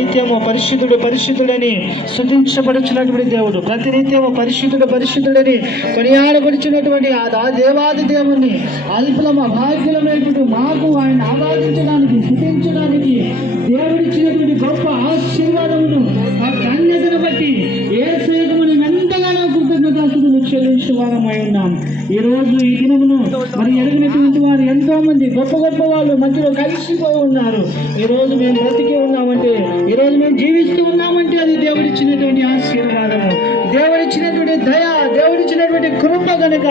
ప్రతినిత్యము పరిశుద్ధుడు పరిశుద్ధుడని స్తుతించబడుచున్నటువంటి దేవుడు, ప్రతినిత్యము పరిశుద్ధుడు పరిశుద్ధుడని కొనియాడబడుచున్నటువంటి ఆ దేవాది దేవుణ్ణి అల్పులమ భాగ్యులమైనటువంటి మాకు ఆయన ఆరాధించడానికి స్తుతించడానికి దేవుడిచ్చినటువంటి గొప్ప ఆశీర్వాదమును ఆ ధన్యతను బట్టి యేసయ్యకు మనం ఎంతగానో కృతజ్ఞతాస్తుతులు చెల్లించు వారమై ఉన్నాం. ఈ రోజు ఈ దినమును మరి ఎరిగినటువంటి వారు ఎంతో మంది గొప్ప గొప్ప వాళ్ళు మధ్యలో కలిసిపోయి ఉన్నారు. ఈ రోజు మేము బ్రతికి ఉన్నామంటే, ఈ రోజు మేము జీవిస్తూ ఉన్నామంటే అది దేవుడిచ్చినటువంటి ఆశీర్వాదము, దేవుడిచ్చినటువంటి దయ, దేవుడిచ్చినటువంటి కృప కనుక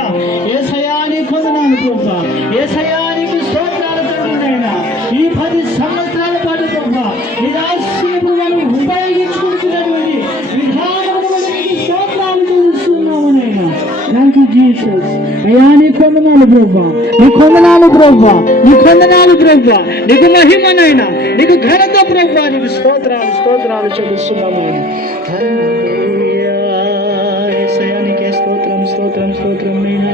యేసయ్యా నీకు వందనాలు ప్రభా, యేసయ్యా నీకు స్తోత్రాలు తండ్రినైనా. ఈ 10 సంవత్సరాల పాటు ప్రభా నీ ఆశీర్వాదము మనం ఉపయోగించుకుంటున్నటువంటి విధానమును బట్టి స్తోత్రాలు చెల్లిస్తున్నామనైనా. Thank you Jesus. అయ్యా నీకు వందనాలు ప్రభా, నీకు వందనాలు ప్రభా, నీకు వందనాలు ప్రభా, నీకు మహిమనైనా, నీకు ఘనత ప్రభా, నీకు స్తోత్రాలు స్తోత్రాలు చెల్లిస్తున్నాము. హల్లెలూయా యేసయ్యా నీకే స్తోత్రం స్తోత్రం స్తోత్రం నైనా.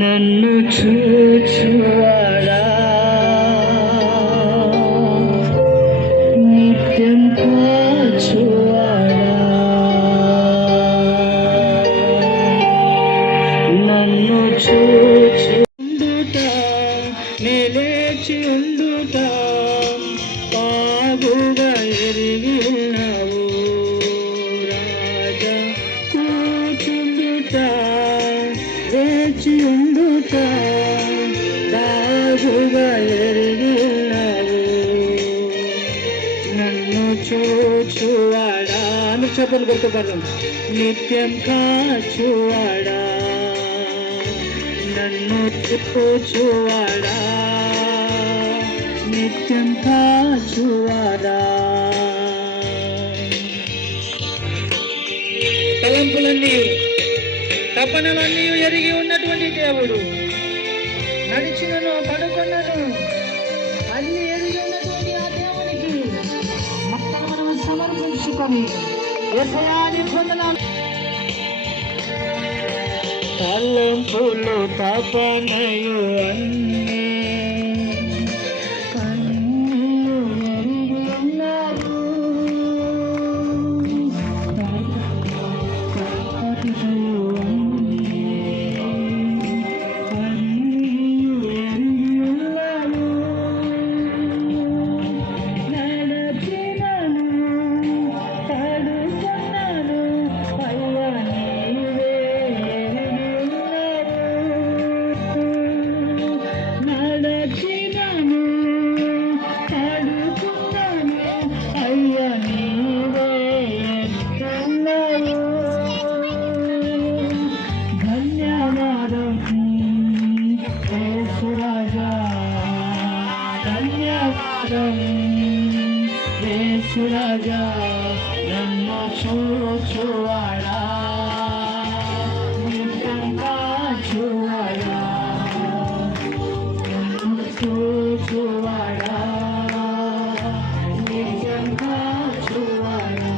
నన్ను చూచువాడా నిత్యం కాచువాడా, నన్ను చూచుండుట నిలిచి ఉండుట బాగుగా ఎరిగి ఉన్నావు రాజా. కూచుండుట లేచి ఉండుట బాగుగా ఎరిగి ఉన్నావు, నన్ను చూచువాడా. అని చెప్పలు గుర్తుపడదాం. నిత్యం కాచువాడా, నన్ను చూచువాడా, నిత్యం కాచువాడా. తలంపులన్నీ తపనలన్నీ ఎరిగి ఉన్నటువంటి దేవుడు, నడిచినను పడుకున్నను అన్ని ఎరిగి ఉన్నటువంటి ఆ దేవునికి మనం సమర్పించుకొని యేసయ్యా నీకు వందనాలు. తలంపులు తపనయు అన్నీ కన్నులు ఎరిగి ఉన్నారు, యేసురాజా నన్ను చూచువాడా, నిత్యం కాచువాడా, నన్ను చూచువాడా, నిత్యం కాచువాడా.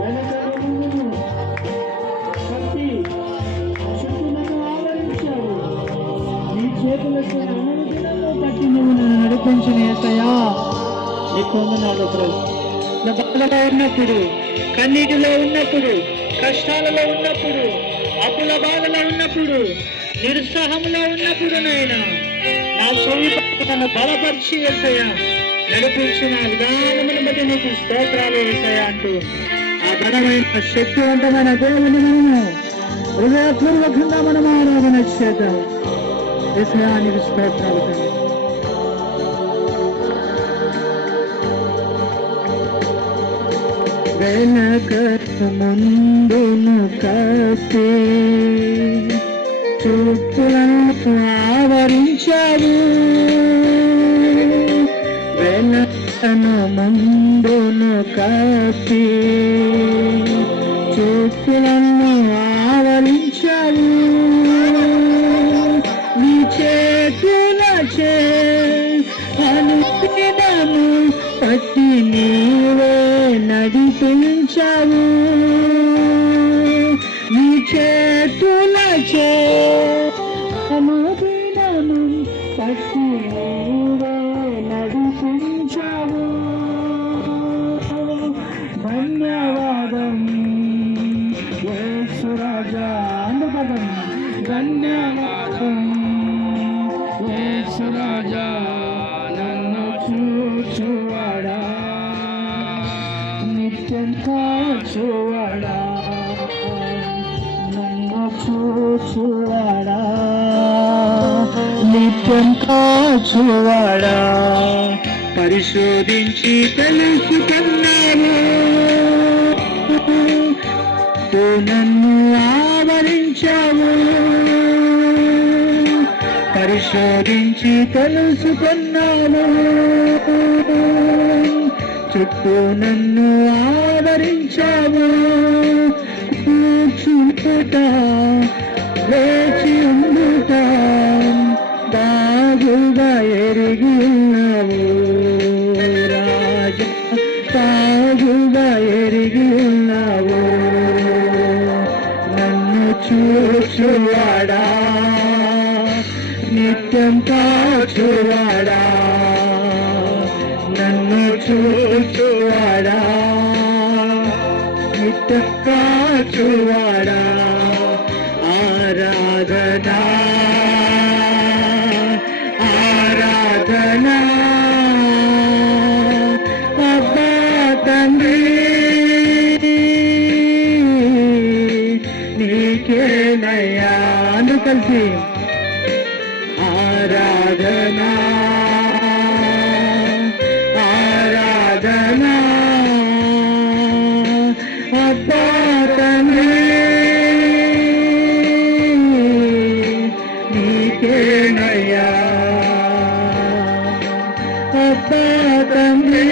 వెనకను కత్తి చుట్టూ నన్ను ఆవరించావు, నీ చేతులతో పట్టి నువ్వు నన్ను నడిపించిన యేసయ్యా నీకు వందనాలు ప్రభు. నా బాధలో ఉన్నప్పుడు, కన్నీటిలో ఉన్నప్పుడు, కష్టాలలో ఉన్నప్పుడు, అప్పుల బాధలో ఉన్నప్పుడు, నిరుత్సాహంలో ఉన్నప్పుడు నైనా నా చెవి నన్ను బలపరిచి యేసయ్యా నడిపించిన విధానమును బట్టి నీకు స్తోత్రాలు యేసయ్యా అంటూ ఆ బలమైన శక్తివంతమైన దేవుని మనము హృదయపూర్వకంగా మనం ఆరాధన చేద్దాం. యేసయ్యా నీకు స్తోత్రాలు. వెనక ముందును కట్టి చుట్టూ ఆవరించావు, వెనకను ముందును కట్టి చుట్టూ ఆవరించావు, నీ చేతులచే అనుదినము పట్టి నీవే నడిపించావు, నీ చేతులచే అనుదినము పట్టి నీవే ధన్యవాదం యేసు రాజా నన్ను చూచువాడా నిత్యం కాచువాడా నన్ను చూచువాడా నిత్యం కాచువాడా పరిశోధించి తెలుసుకున్నావు నన్ను ఆవరించావు పరిశోధించి తెలుసుకున్నావు చుట్టూ నన్ను ఆవరించావు కూర్చుంటుట వేచి ఉండుట బాగుగా ఎరిగి ఉన్నావు రాజా బాగుగా ఎరిగి ఉన్నావు నన్ను చూచువాడా నిత్యం కాచువాడా నన్ను చూచువాడా నిత్యం కాచువాడా ఆరాధనా ఆరాధనా అబ్బా తండ్రి నీకేనయ్యా అందు కలిసి ఆరాధనా ఆరాధనా అబ్బా తండ్రి నీకేనయ్యా అబ్బా తండ్రి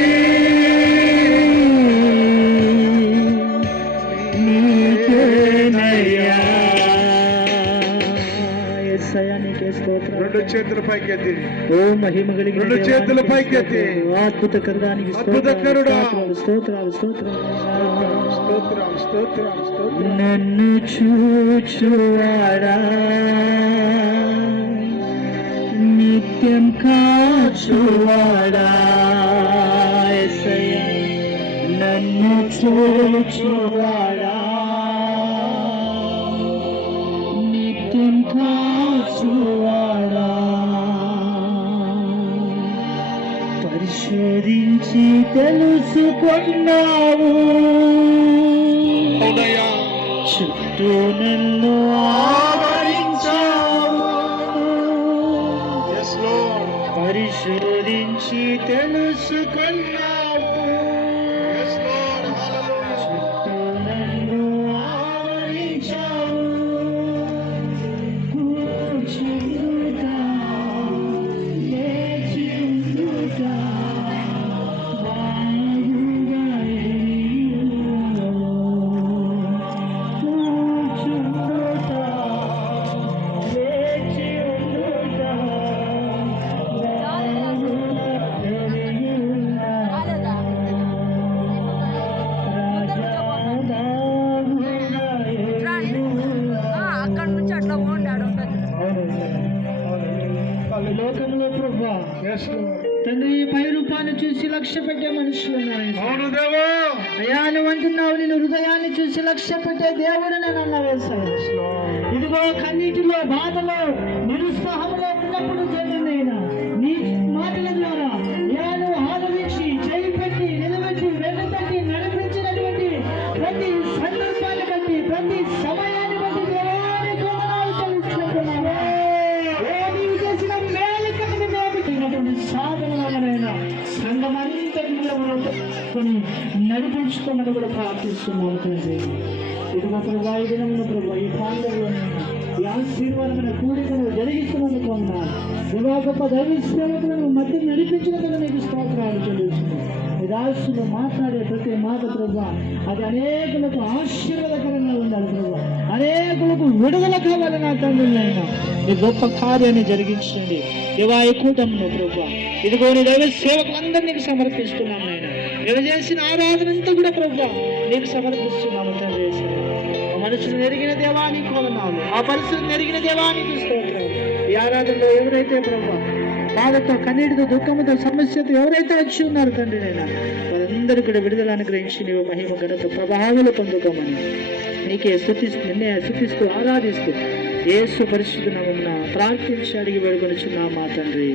నీకేనయ్యా యేసయ్యా నీకే స్తోత్రం రెండు చేతుల పైకి ఎత్తి ఓ మహిమ కలిగిన రెండు చేతుల పైకి ఎత్తి అద్భుత కరుడానికి అద్భుతకరుడా. స్తోత్రాలు స్తోత్రాలు స్తోత్రం స్తోత్రం స్తోత్రం నన్ను చూచువాడా నిత్యం కాచువాడా యేసయ్యా నన్ను చూచువాడా నిత్యం కాచువాడా పరిశోధించి తెలుసుకున్నావు అవునయ్యా చుట్టూ నన్ను ఆవరించావు yes lord పరిశోధించి తెలుసుకున్నావు yes lord hallelujah చుట్టూ నన్ను ఆవరించావు కూర్చుండుట, లేచియుండుట, బాగుగా ఎరిగియున్నావు. కూర్చుండుట, లేచియుండుట, బాగుగా ఎరిగియున్నావు. అక్కడ నుంచి అట్లా పోండాడు లోకంలో ప్రభా yes lord తండ్రి ఈ పై రూపాన్ని చూసి లక్ష్య పెట్టే మనుషులు ఉన్నారు. అవును దేవా అయ్యా నువ్వు అంటున్నావు నేను హృదయాన్ని చూసి లక్ష్య పెట్టే దేవుడు నేను అన్నావు యేసయ్య. yes lord ఇదిగో కన్నీటిలో బాధలో నిరుత్సాహంలో ఉన్నప్పుడు దేవుడైనా నీ మాటల ద్వారా అయ్యా నువ్వు ఆదరించి చేయి పెట్టి నిలబెట్టి వెనుపెట్టి నడిపించినటువంటి ప్రతి సందర్భాన్ని బట్టి ప్రతి సమయాన్ని బట్టి దేవునికి వందనాలు చెల్లించుకుంటున్నాను. నీవు చేసిన మేలు కలిగిన సాధనమైన సంఘమంతటిని నడిపించుకోమని కూడా ప్రార్థిస్తున్నాను తండ్రి. ఇదిగో ప్రభా ఈ దినమున ప్రభా ఈ ప్రాంతంలో ఈ ఆశీర్వాదమైన కూడికను జరిగిస్తున్నందుకు ఉన్నాను. ఇదిగో గొప్ప దైవ సేవకులను మధ్య నడిపించినందుకు నీకు స్తోత్రాలు చెల్లిస్తున్నాను. ఈ దాసులు మాట్లాడే ప్రతి మాట ప్రభా అది అనేకులకు ఆశీర్వాదకరంగా ఉండాలి ప్రభా, అనేకులకు విడుదల కావాలి నా తండ్రి. అయినా ఈ గొప్ప కార్యాన్ని జరిగించండి ఇవా ఈ కూటంలో ప్రభా. ఇదిగో నీ దైవ సేవకులందరూ నీకు సమర్పిస్తున్నాను నాయన. ఇవి చేసిన ఆరాధన అంతా కూడా ప్రభా నీకు సమర్పిస్తున్నాము తండ్రి. ఆ మనుషులు ఎరిగిన దేవానికి వందనాలు, ఆ పరిస్థితులు ఎరిగిన దేవానికి స్తోత్రాలు. ఈ ఆరాధనలో ఎవరైతే ప్రభా బాధతో కన్నీటితో దుఃఖంతో సమస్యతో ఎవరైతే వచ్చి ఉన్నారు తండ్రి నైనా వారందరూ కూడా విడుదల అనుగ్రహించి నీవు మహిమ ఘనత ప్రభావాలు పొందుకోమని నీకే స్తుతిస్తూ నిన్నే స్తుతిస్తూ ఆరాధిస్తూ యేసు పరిశుద్ధ నామమున ప్రార్థించి అడిగి వేడుకొనుచున్నాం మా తండ్రి.